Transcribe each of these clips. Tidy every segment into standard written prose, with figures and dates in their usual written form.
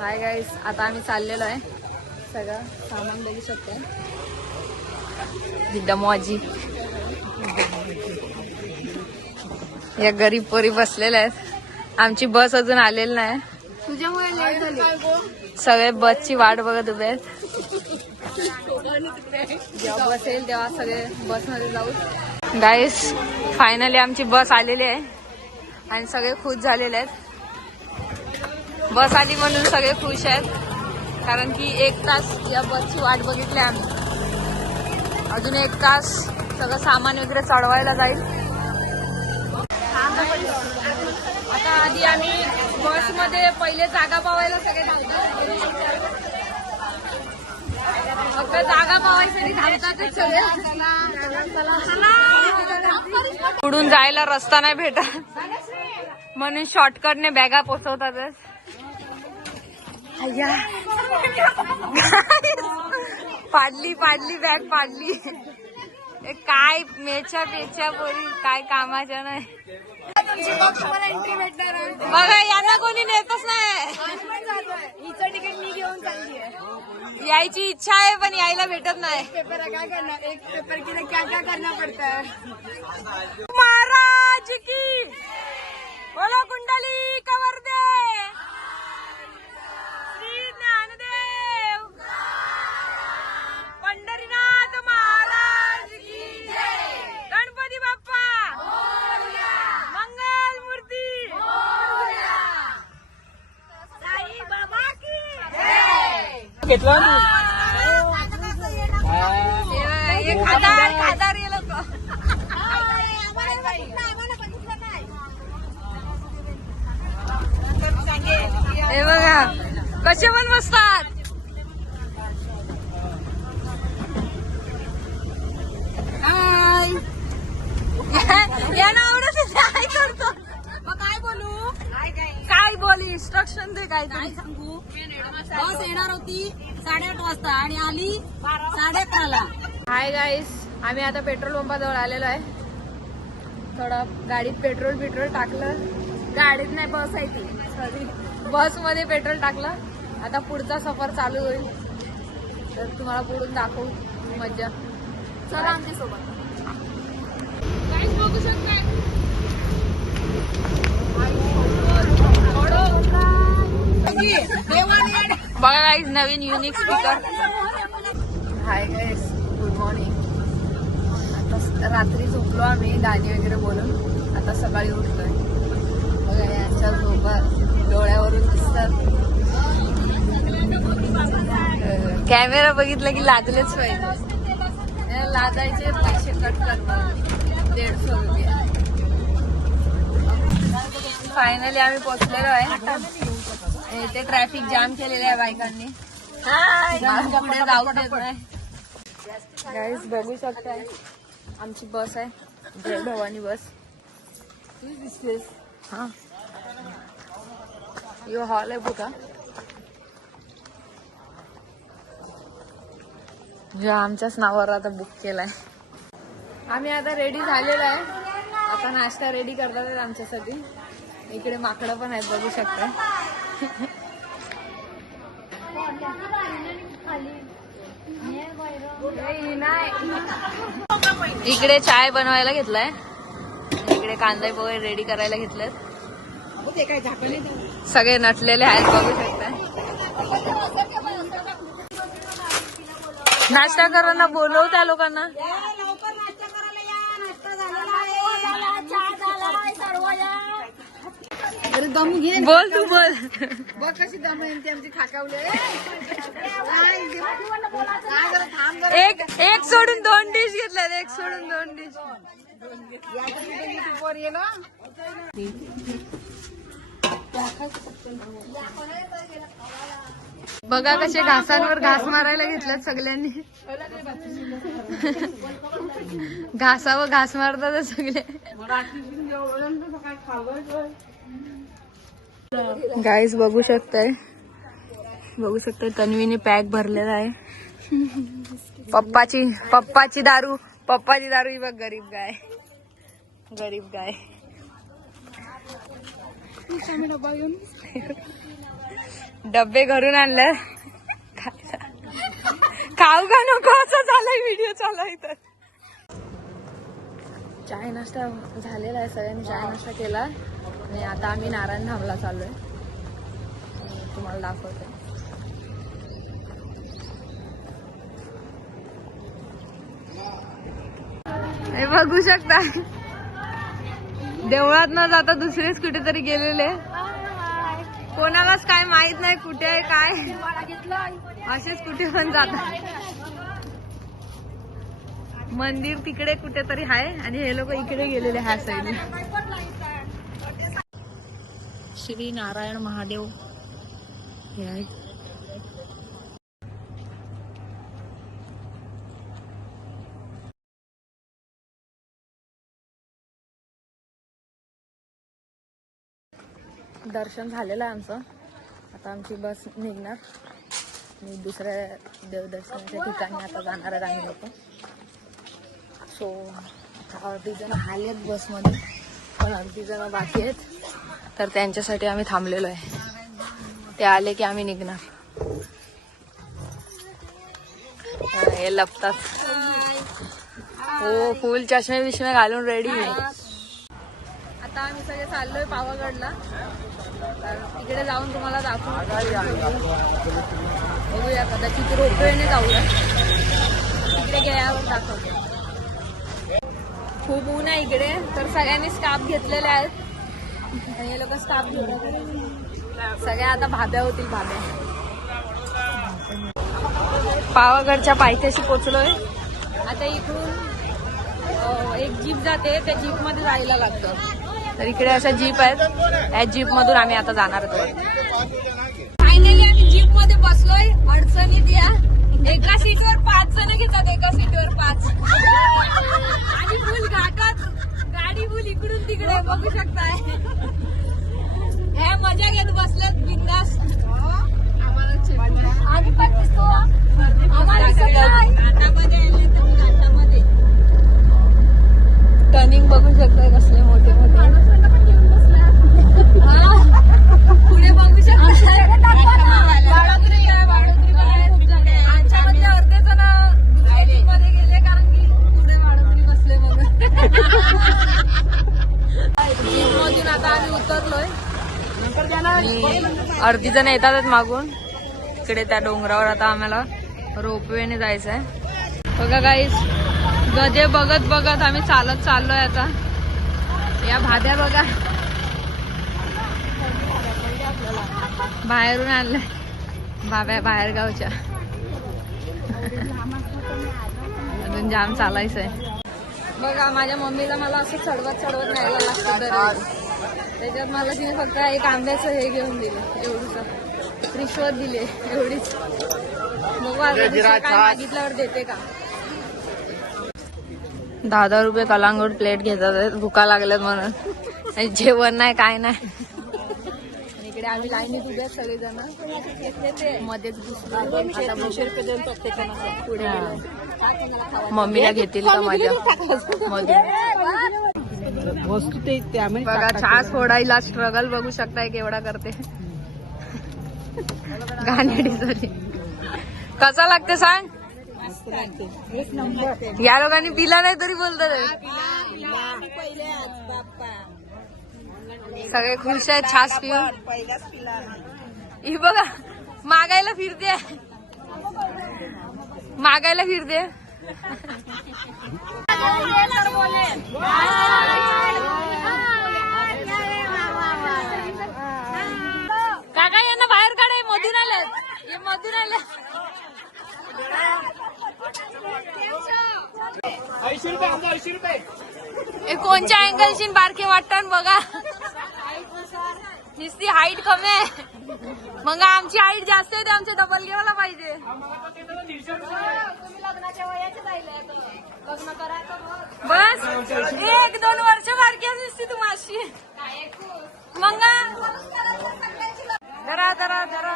Hi guys, आता आम्ही चाललेलो आहे. सगळं सामान बघू शकतो. दमवाजी या गरीब पोरी बसलेल्या आहेत. आमची बस अजून आलेली नाही. तुझ्यामुळे लेट झाली. सगळे बसची वाट बघत उभे आहेत. जेव्हा बस येईल तेव्हा सगळे बसमध्ये जाऊ. गाईस, फायनली आमची बस आलेली आहे आणि सगळे खुश झालेले आहेत. बस आली म्हणून सगळे खुश आहेत, कारण की 1 तास या बसची वाट बघितली आम्ही. अजून 1 तास सगळं सामान वगैरे चढवायला जाईल. आता आधी आम्ही बसमध्ये पहिले जागा पावायला सगळे थांबतो. फक्त जागा पावायसाठी थांबतातच सगळे. पुढून जायला रस्ता नाही भेटत म्हणून शॉर्टकटने बॅगा पोचवतातच. पाडली बॅग पाडली. काय मेच्या पेच्या बोली, काय कामाच्या नाही. बघा, यांना कोणी नेतच नाही. हिचं तिकीट मी घेऊन चालली आहे. यायची इच्छा आहे पण यायला भेटत नाही. पेपर काय करणार, एक पेपर की क्या क्या करना पड़ता है. महाराज की बोलो, कुंडली कवर्दे, श्री ज्ञानदेव, पंढरीनाथ महाराज की जय, गणपती बाप्पा मोरया, मंगल मूर्ती मोरया, साई बाबा की जय. खादार ये लोक. हे बघा कसे पण बसतात. यांना आवडत काय करतो. मग काय बोलू, काय बोल, इन्स्ट्रक्शन दे. काय सांगू. बस येणार होती 8:30 वाजता आणि आली 11:30ला. हाय गाईस, आम्ही आता पेट्रोल पंपाजवळ आलेलो आहे. थोडं गाडीत पेट्रोल टाकलं. गाडीत नाही, बस आहे ती. सॉरी, बस मध्ये पेट्रोल टाकलं. आता पुढचा सफर चालू होईल, तर तुम्हाला पुढून दाखवू मज्जा. चला आमच्या सोबत. बघू शकताय बघा गाईस, नवीन unique speaker. Hi guys, good morning. आता रात्री झोपलो आम्ही गाणी वगैरे बोलून. आता सकाळी उठलोय. बघा, यांच्या झोपा डोळ्यावरून दिसतात. कॅमेरा बघितलं की लाजलेच पाहिजे. लाजायचे पैसे कट करणार 150 रुपये. फायनली आम्ही पोहोचलेलो आहे. इथे ट्रॅफिक जाम केलेलं आहे बायकांनी. पुढे जाऊ देत नाही. गाईस, बघू शकताय आमची बस आहे, जय भवानी बस. हा, यो हॉल आहे बघा, जो आमच्याच नावावर आता बुक केलाय. आम्ही आता रेडी झालेलो आहे. आता नाश्ता रेडी करतात आमच्यासाठी. इकडे माकडं पण आहेत, बघू शकता. इकडे चाय बनवायला घेतलाय. इकडे कांदा पोहे रेडी करायला घेतलेत. सगळे नटलेले आहेत, बघू शकता. नाश्ता करायला बोलव त्या लोकांना. अरे दम घे, बोल तू, बोल. बघ कशी दम येते आमची खाकावली. एक सोडून 2 डिश घेतल्यात. एक सोडून 2 डिश. बघा कसे घासांवर घास मारायला घेतल्यात सगळ्यांनी. घासावर घास मारतात सगळे. गाईस, बघू शकताय तन्वीने पॅक भरलेला आहे. पप्पाची दारू ही बघ. गरीब गाय. डब्बे घरून आणलं. खाऊ का नको असं झालंय व्हिडिओ चालू इथं. चाय नाश्ता झालेला आहे, सगळ्यांनी चाय नाश्ता केला आणि आता आम्ही नारायण धामला चाललोय. तुम्हाला दाखवते. हे बघू शकता देवळात न जाता दुसरेच कुठेतरी गेलेले. कोणालाच काय माहित नाही कुठे आहे काय, असेच कुठे पण जातात. मंदिर तिकडे कुठेतरी आहे आणि हे लोक इकडे गेलेले ह्या साईडला. श्री नारायण महादेव हे आहे. दर्शन झालेलं आहे आमचं. आता आमची बस निघणार आणि दुसऱ्या देवदर्शनाच्या ठिकाणी आता जाणार आहेत आम्ही लोक. सो अर्धी जण आलेत बसमध्ये, पण अर्धी जण बाकी आहेत, तर त्यांच्यासाठी आम्ही थांबलेलो आहे. ते आले की आम्ही निघणार. हे लपतात. हो, फुल चष्मे बिष्मे घालून रेडी आहे. आता आम्ही सगळे चाललोय पावागडला. तर तिकडे जाऊन तुम्हाला दाखवू. बघूया, कदाचित रोपवेने जाऊया. तिकडे गेल्यावर दाखवतो. खूप ऊन आहे इकडे, तर सगळ्यांनी स्कार्फ घेतलेले आहेत आणि हे लोक स्कार्फ घेतात. सगळ्या आता भाब्या होतील, भाब्या. पावागडच्या पायथ्याशी पोचलोय. आता इकडून एक जीप जाते, त्या जीप मध्ये जायला लागतं. तर इकडे अशा जीप आहेत, या जीप मधून आम्ही आता जाणार आहोत. फायनली आम्ही जीप मध्ये बसलोय. अडचणीत या एका सीटवर 5 जण घेतात, एका सीटवर 5 आणि फुल घाटात गाडी फुल इकडून तिकडे बघू शकताय. ह्या मजा घेत बसल्यात बिंदास. आधी पण दिसतो आम्हाला घाटामध्ये आले तर घाटामध्ये टर्निंग बघू शकताय कसले मोठे मोठे. पुढे बघू शकताय वाडोत्री आहे, वाडोत्री आमच्यामध्ये अर्धे जण मध्ये गेले कारण की पुढे वाडोत्री बसले बघ. मधून आता आम्ही उतरलोय. अर्धी जण येतात मागून. इकडे त्या डोंगरावर आता आम्हाला रोपवेने जायचं आहे. बघा गाईस, गधे बघत बघत आम्ही चालत चाललोय. आता या भाद्या बघा, बाहेरून आणलंय भाब्या, बाहेर गावच्या. अजून जाम चालायचंय. बघा माझ्या मम्मीला मला असं चढवत चढवत न्यायला लागतं. त्याच्यात मला तिने फक्त एक आंब्याचं हे घेऊन दिलं, एवढीच रिश्वत दिली एवढीच. बघू आता काय मागितल्यावर देते का. 10 रुपये कलांगूट प्लेट घेतात, भुका लागल्यात म्हणून. जेवण नाही काय नाही. इकडे आम्ही लाईनीत उभे आहेत सगळेजण. मध्येच पुढे मम्मीला घेतील का माझ्या मध्ये. बघा चहा सोडायला स्ट्रगल बघू शकताय केवढा करते. गाण्यासाठी कसा लागते सांग. या लोकांनी पिला नाही तरी बोलतात. सगळे खुश आहेत छास पिऊन. ही बघा मागायला फिरते, मागायला फिरते. काका यांना बाहेर काढाय. मधून आले, हे मधून आले. 80 रुपये, 80 रुपये. हे कोणच्या अँगलशी बारके वाटतात बघा. नुसती हाईट कमी आहे, मग आमची हाईट जास्त आहे, ते आमचे डबल घ्यायला पाहिजे. बस 1-2 वर्ष बारकी दिसती तुम्हाशी. मग जरा जरा जरा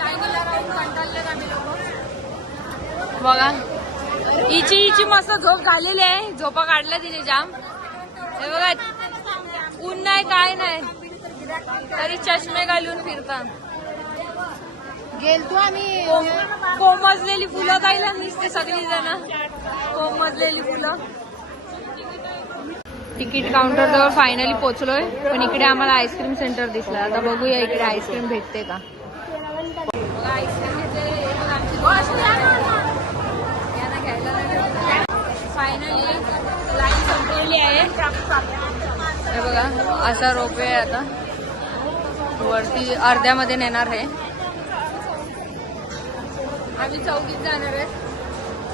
लाईनीला राहून कंटाळले आम्ही लोक. बघा हिची मस्त झोप झालेली आहे. झोपा काढल्या तिने जाम. हे बघा ऊन नाही काय नाही तरी चष्मे घालून फिरता. गेलतो आम्ही कोमजलेली फुलं खायला दिसते सगळी जण. कोमजलेली फुलं. तिकीट काउंटर जवळ फायनली पोहोचलोय. पण इकडे आम्हाला आईस्क्रीम सेंटर दिसलं. आता बघूया इकडे आईस्क्रीम भेटते का. आईस्क्रीम फायनली लाईन संपलेली आहे. हे बघा असा रोपवे आहे. आता वरती अर्ध्यामध्ये नेणार आहे. आम्ही चौकीत जाणार आहे.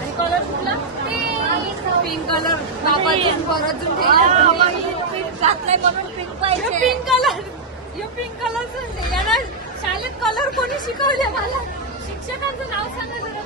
आणि कलर कुठला पिंक कलर. बाबाजी परत घातलाय म्हणून पिंक पाहिजे. पिंक कलर पिंक कलर याला शाळेत कलर कोणी शिकवले मला. शिक्षकांचं नाव सांगा जरा.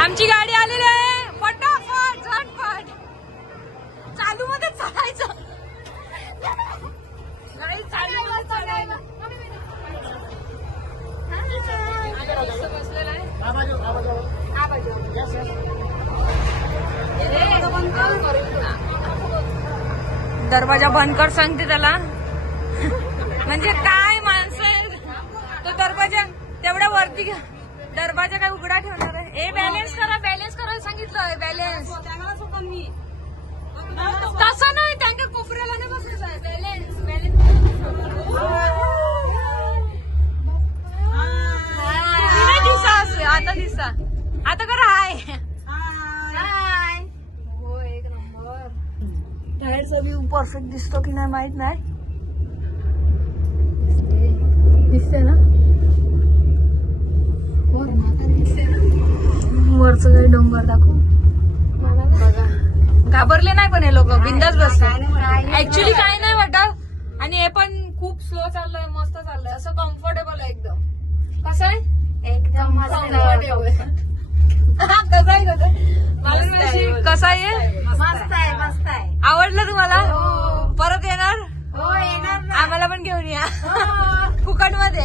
आमची गाडी आलेली आहे. फटाफट झटपट चालू मध्ये चालायचं. गाडी चालू चढायला बसलेला आहे. दरवाजा बंद कर सांगते त्याला. म्हणजे काय माणसं आहे. तो दरवाजा तेवढ्या वरती घ्या. दरवाजा काय उघडा ठेवणार आहे. ए बॅलन्स करायला सांगितलं. बॅलन्स तसं नाही. त्यांच्या कोपऱ्याला नाही बसायचं आहे. दिसा आता दिसा. आता करा हाय. हो एक नंबर. बाहेरचा व्ह्यू परफेक्ट दिसतो की नाही माहित नाही. दिसते ना. वरचं काही डोंगर दाखव. बघा घाबरले नाही पण हे लोक बिंदास बसले. ऍक्च्युली काय नाही वाटत. आणि हे पण खूप स्लो चाललंय. मस्त चाललंय. असं कम्फर्टेबल आहे एकदम. कसं आहे एकदम कम्फर्टेबल. कसं आहे. मस्त आहे मस्त आहे. आवडलं तुम्हाला. परत येणार. हो येणार ना. आम्हाला पण घेऊन या फुकट मध्ये.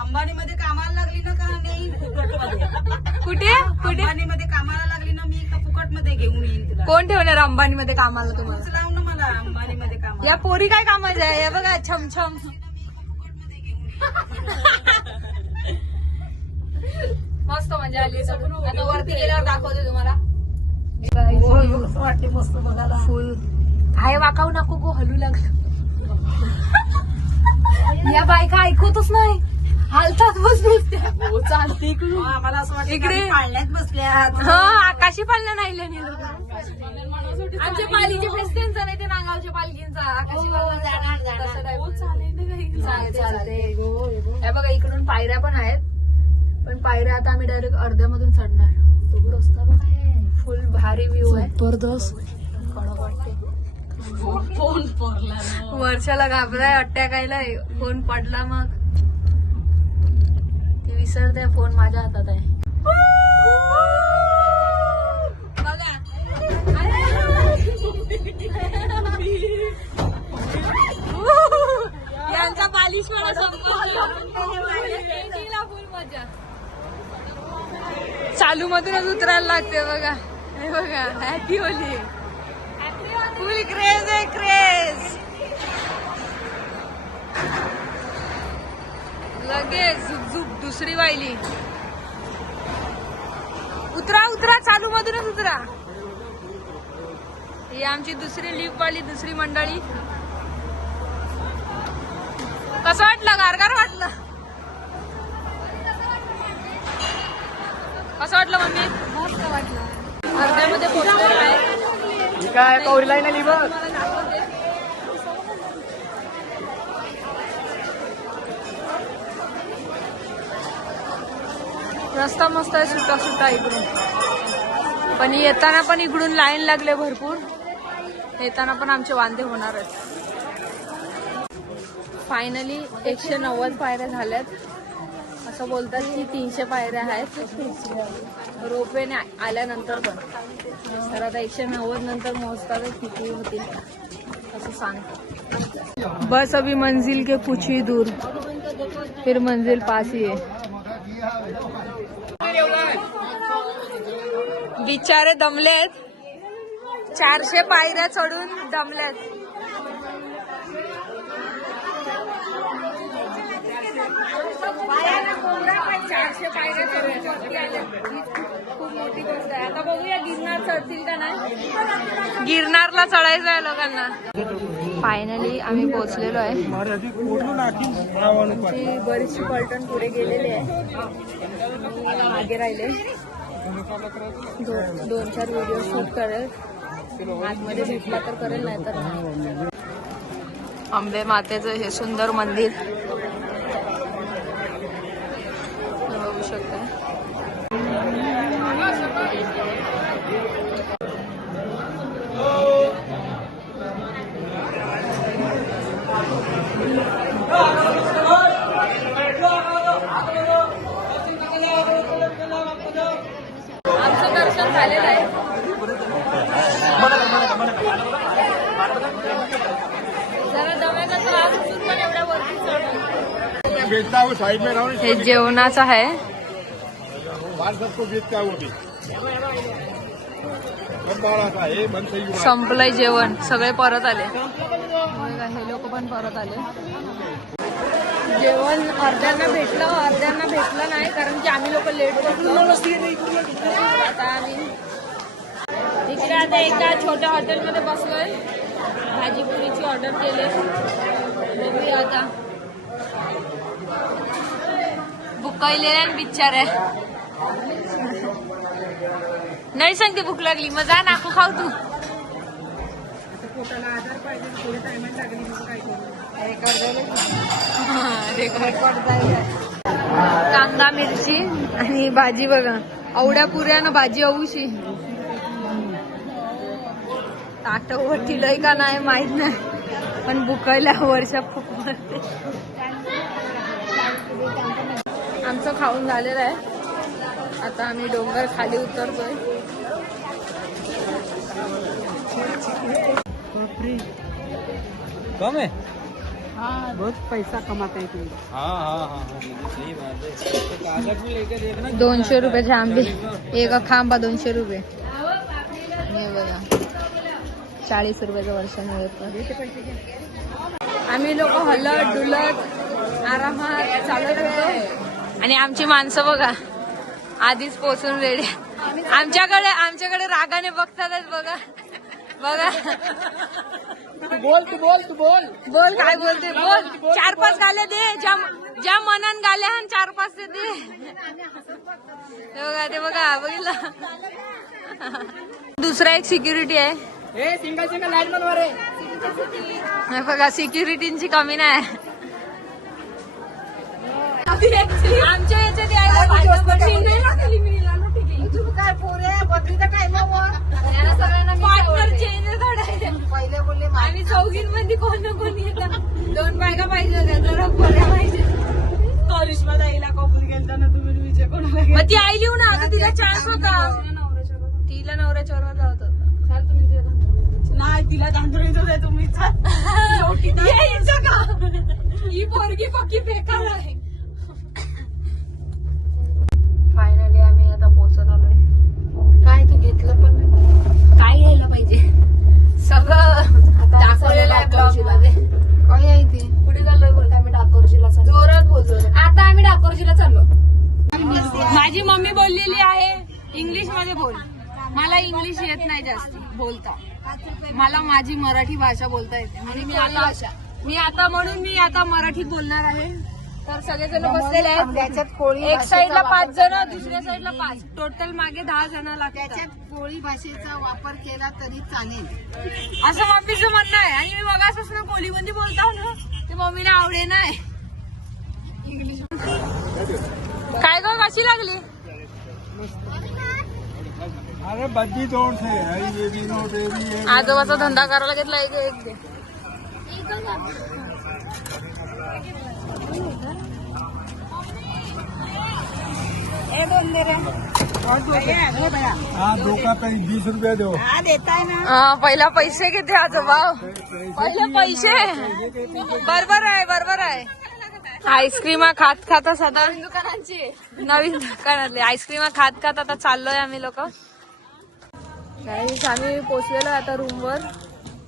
अंबानीमध्ये कामाला लागली ना का नाही फुकटमध्ये. कुठे अंबानीमध्ये कामाला लागली ना मी का फुकटमध्ये घेऊन येईन तुला. कोण ठेवणार अंबानीमध्ये कामाला तुम्हाला. तूच लाव ना मला अंबानीमध्ये कामाला. या पोरी काय कामाच्या आहे. हे बघा छमछम. मस्त मजा आली. आता वरती गेल्यावर दाखवते तुम्हाला. वाटते मस्त बघायला. फुल हाय वाकावू नको गो. हलू लागलं. या बायका ऐकतच नाही. हालतात बस नुसत्या. चालते इकडून. आम्हाला असं वाटतं इकडे पाळण्यात बसल्यात. हा आकाशी पालण्या नाही आमच्या पालीचे फेस्टेनचा नाही ते नागावच्या पालखींचा. आकाशी चालते. हे बघा इकडून पायऱ्या पण आहेत. पण पायऱ्या आता आम्ही डायरेक्ट अर्ध्यामधून चढणार. तो रस्ता बघा फुल भारी व्ह्यू आहे. जबरदस्त कडक वाटते. फोन पडला. वर्षाला घाबराय अटॅकायला. फोन पडला मग ती विसरते. फोन माझ्या हातात आहे. बघा यांचा बालिश मला फुल मजा. चालू मधूनच उतरायला लागते. बघा हे बघा हॅपी होली. फुल क्रेज आहे क्रेज. लगेच झुकझुक दुसरी वाहिली. उतरा उतरा चालू मधूनच उतरा. ही आमची दुसरी लिफ्ट वाली दुसरी मंडळी. कसं वाटलं. गारगार वाटलं. कसं वाटलं मम्मी. मस्त वाटलं. अर्ध्यामध्ये पोहोचलेलं आहे. काय कौरीला नाही बघ. रस्ता मस्त आहे. सुटा सुटा इकडून. पण येताना पण इकडून लाईन लागले भरपूर. येताना पण आमचे वांदे होणार आहेत. फायनली 190 पायऱ्या झाल्यात. असं बोलतात की 300 पायऱ्या आहेत रोपवेने आल्यानंतर पण. तर आता 190 नंतर मोजतात किती होतील असं सांगतात. बस अभी मंजिल के कुछ ही दूर, फिर मंजिल पास ही है. बिचारे दमलेत, 400 पायऱ्या चढून दमलेत. चारशे पायऱ्या चढून आले. खूप मोठी गोष्ट आहे. आता बघूया गिरनार चढतील का नाही. गिरनारला चढायचं आहे लोकांना. फायनली आम्ही पोहोचलेलो आहे. बरीचशी पलटण पुढे गेलेली आहे, मागे राहिले. 2-4 व्हिडिओ शूट करेल, आतमध्ये भेटला तर करेल, नाही तर नाही. अंबे मातेचं हे सुंदर मंदिर बघू शकता. आमचं दर्शन झालेलं आहे. जरा दम्याचा त्रास असून पण एवढ्या वरती चढ. हे जेवणाचं आहे. संपलंय जेवण, सगळे परत आले. हे लोक पण परत आले. जेवण अर्ध्यांना भेटलं नाही, कारण की आम्ही लोक लेट करतो. आता आम्ही इकडे आता एका छोट्या हॉटेलमध्ये बसलोय, भाजीपुरीची ऑर्डर केली. बघूया आता. भुकायले बिचारे. नाही सांगते भूक लागली, मग जा नाकू खाऊ तू. कांदा मिरची आणि भाजी बघा, आवड्या पुऱ्यानं भाजी अवूशी. ताट वरतीलंय का नाही माहित नाही, पण भुकायला वर्षा खूप मारते. आमचं खाऊन झालेलं आहे. आता आम्ही डोंगर खाली उतरतोय. कम है, हाँ बहुत पैसा कमाते हैं तुम. हाँ सही बात है. कागज भी लेके देखना. 200 रुपयाचे आंबे, एक खांबा 200 रुपये. हे बघा 40 रुपयाचं वर्षाने येतं. आम्ही लोक हलत डुलत आरामात चालत होतो आणि आमची माणसं बघा आधीच पोचून रेडी. आमच्याकडे रागाने बघतात बघा बघा. बोल काय बोलते बोल. 4-5 गाले दे, ज्या मनन गाले हा 4-5 ते दे. ते बघा बघितलं. दुसरा एक सिक्युरिटी आहे. सिंगल लाईन बनवा रे. बघा सिक्युरिटीची कमी नाही. आमच्या याच्यात पार्टनर चेंज पहिले बोलले आम्ही चौघींमध्ये कोण ना कोणी येतात. 2 बायका पाहिजे होत्या, जरा पोऱ्या पाहिजे. करिश्मा ताईला कबूल केलं ना तुम्ही, विजय कोणाला मग ती आई लिहून आता तिला चान्स होता. तिला नवऱ्याच्या वर होता. नाही, तिला तांदूळीच होते तुम्हीच. ही पोरगी पक्की बेकार आहे. फायनली आम्ही आता पोहोचत आलोय. काय तू घेतलं पण काय घ्यायला पाहिजे, सगळं दाखवलेलं आहे ब्लॉग मध्ये. काय आहे ते पुढे चाललोय बोलतो आम्ही डाकोरजीला. जोरात बोलतो. आता आम्ही डाकोरजीला चाललो. माझी मम्मी बोललेली आहे इंग्लिश मध्ये बोल. मला इंग्लिश येत नाही जास्त बोलता, मला माझी मराठी भाषा बोलता येते. म्हणून मी आता मराठीत बोलणार आहे. तर सगळेजण बसलेले आहेत. त्याच्यात कोळी एक साईडला 5 जण, दुसऱ्या साईडला 5, टोटल मागे 10 जण लागतात. त्याच्यात कोळी भाषेचा वापर केला तरी चालेल असं मम्मीचं म्हणणं आहे. आणि मी बघाच ना कोलीमध्ये बोलता ना, ते मम्मीला आवडे नाही. काय गं कशी लागली. अरे बद्दी तोड़ से है ये भी नोट है. आजोबाचा धंदा करायला घेतला. एक दे. ये 2 दे रे हाँ 2 का 20 रुपया दो. हा देताय ना. पहिला पैसे किती आजोबा पहिले पैसे बरोबर आहे आईस्क्रीम खात खाता सदा दुकानांची नवीन दुकानातली आईस्क्रीम खात आता चाललोय आम्ही लोक. आम्ही पोचलेलो आता रूमवर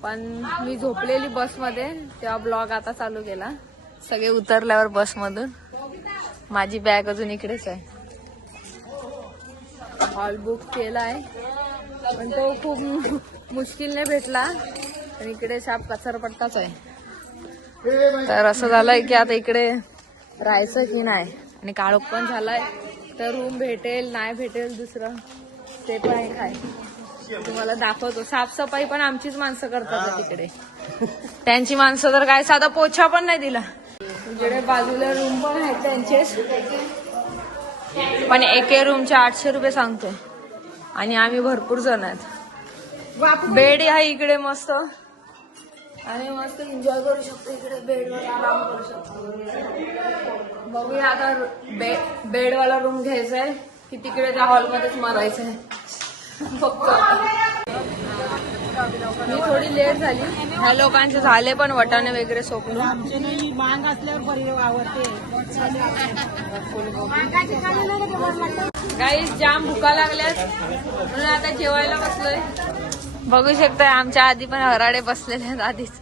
पण मी झोपलेली बसमध्ये तेव्हा ब्लॉग आता चालू केला. सगळे उतरल्यावर बसमधून माझी बॅग अजून इकडेच आहे. हॉल बुक केलाय पण तो खूप मुश्किलने भेटला आणि इकडे साप कचरपट्टाच आहे. तर असं झालंय की आता इकडे राहायचं की नाही आणि काळोख पण झालाय तर रूम भेटेल नाही भेटेल दुसरं ते पण आहे काय तुम्हाला दाखवतो. साफसफाई पण आमचीच माणसं करतात तिकडे त्यांची माणसं तर काय साधा पोछा पण नाही दिला. इकडे बाजूला रूम पण आहेत त्यांचेच पण एके रूमचे 800 रुपये सांगतोय आणि आम्ही भरपूर जण आहेत. बेड आहे इकडे मस्त आणि मस्त एन्जॉय करू शकतो इकडे बेडवर आराम करू शकतो. बघूया आता बेडवाला रूम घ्यायचा आहे की तिकडे त्या हॉलमध्येच मरायचंय बघतो. मी थोडी लेट झाली ह्या लोकांचे झाले पण वटाणे वगैरे सोपलो. आमचे नाही मांग असल्यावर बरी आवडते. काही जाम भुका लागल्यात म्हणून आता जेवायला बसलोय. बघू शकताय आमच्या आधी पण हराडे बसलेले आहेत आधीच.